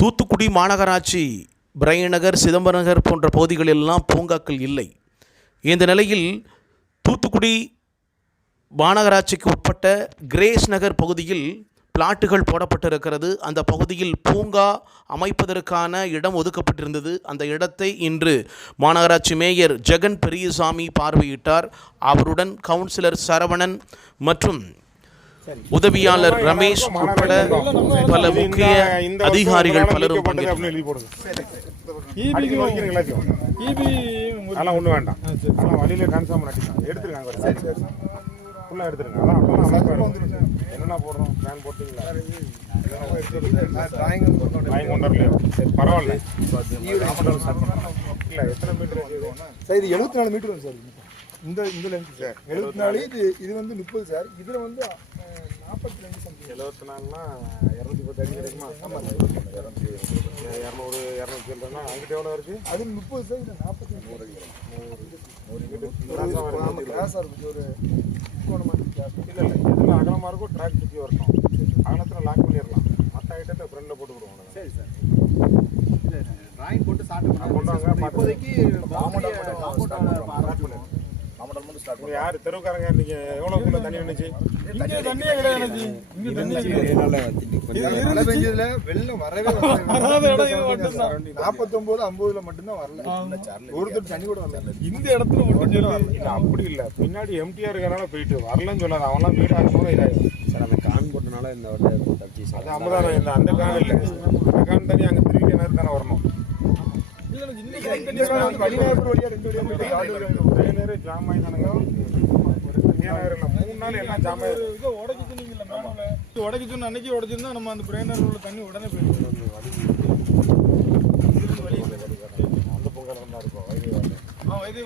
தூத்துக்குடி மாநகராட்சி பிரையநகர் சிதம்பரம் நகர் போன்ற பகுதிகளெல்லாம் பூங்காக்கள் இல்லை. இந்த நிலையில் தூத்துக்குடி மாநகராட்சிக்கு உட்பட்ட கிரேஸ் நகர் பகுதியில் பிளாட்டுகள் போடப்பட்டிருக்கிறது. அந்த பகுதியில் பூங்கா அமைப்பதற்கான இடம் ஒதுக்கப்பட்டிருந்தது. அந்த இடத்தை இன்று மாநகராட்சி மேயர் ஜெகன் பெரியசாமி பார்வையிட்டார். அவருடன் கவுன்சிலர் சரவணன் மற்றும் உதவியாளர் ரமேஷ் உட்பட பல முக்கிய அதிகாரிகள் பலரும் அதெல்லாம் ஒன்றும் வேண்டாம். அதெல்லாம் வழியில கன்ஃபார்ம் எடுத்துருக்காங்க ஃபுல்லாக எடுத்துருங்க. அதான். என்னென்ன போடுறோம் பிளான் போட்டிங்களா? ட்ராயிங் வரலையோ? சரி பரவாயில்ல. இல்லை எத்தனை மீட்டர் சார் இது எழுபத்தி நாலு மீட்டர் வரும் சார். இந்த இந்த லென்த் சார். எழுபத்தி நாலு இது இது வந்து முப்பது சார். இதில் வந்து நாற்பத்தி ரெண்டு சம்திங் எழுபத்தி நாலுனா இரநூத்தி பத்து அடி கிடைக்குமா ஆமாம் இரநூறு இரநூத்தி எழுபதுனா அங்கிட்ட எவ்வளோ இருக்குது அது முப்பது சார் இது நாற்பத்தி நூறு கிராஸாக இருக்குது ஒரு கோணமாக கிராஸ் இல்லை இல்லை எதில் அகலமாக இருக்கும் ட்ராக் சுற்றி வரட்டும் அகலத்தில் லாக் பண்ணிடலாம் மற்ற ஐட்டத்தை ஃப்ரெண்டில் போட்டு விடுவோம் சரி சார் டிராயிங் போட்டு ஸ்டார்ட் கொண்டாங்க, பண்ணாங்க நீங்க யார்? தெருவுக்காரங்க நீங்க எவ்வளோக்குள்ள தண்ணி நினைச்சு இங்கே தண்ணியே கிடையாது இங்கே தண்ணியே மழை பெஞ்சதுல வெள்ளம் வரவே வராத இடம் இது மட்டும்தான். நாற்பத்தொம்போது ஐம்பதுல மட்டும்தான் வரல. ஒருத்தர் தண்ணி கூட வரல. இந்த இடத்துல மட்டும் வரல. இல்ல அப்படி இல்ல. பின்னாடி எம்டிஆர் இருக்கனால போயிட்டு வரலன்னு சொல்லாத. அவன்லாம் வீடு ஆகும்போது இதாகும் சார் அந்த கான் போட்டனால இந்த வருடம் தப்பிச்சு அது அந்த கான் இல்லை. அந்த கான் தண்ணி அங்கே திருப்பி தானே நேரம் ஜாம் ஆகி தானுங்க ஒரு தனியார் இல்லை மூணு நாள் எல்லாம் ஜாம் இதை உடைக்க சொன்னீங்கல்ல உடைக்க சொன்ன அன்னைக்கு உடைச்சிருந்தா நம்ம அந்த பிரேனர் உள்ள தண்ணி உடனே போயிடும் அந்த பொங்கல் தான் இருக்கும் வைத்திய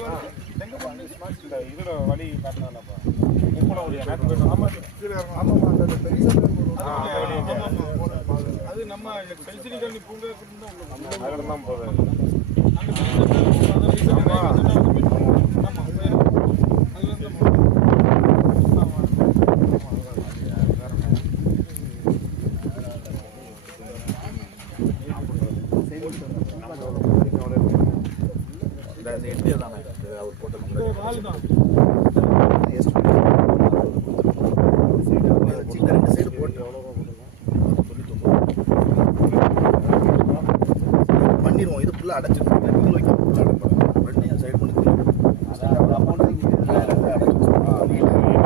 இந்த இதுல வழி காட்டினாலப்பா நேற்று போயிட்டு ஆமா. ஆமாமா. அது நம்ம கல்ச்சரி கல்வி பூங்கா தான் உள்ள அதில் தான் போகுது பண்ணிடுவோம் இது ஃபுல்லாக அடைச்சிடும் நீங்கள் வைக்க ஃபுல்லாக அடைப்போம் ரெண்டையும் சைடு பண்ணி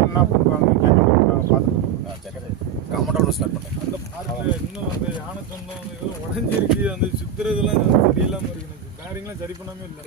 என்ன அந்த இன்னும் அந்த யானை சொந்தம் உடஞ்சிருக்கு அந்த சுத்துறதெல்லாம் சரியில்லாமல் இருக்கு காரியங்களும் சரி பண்ணாமல் இல்லை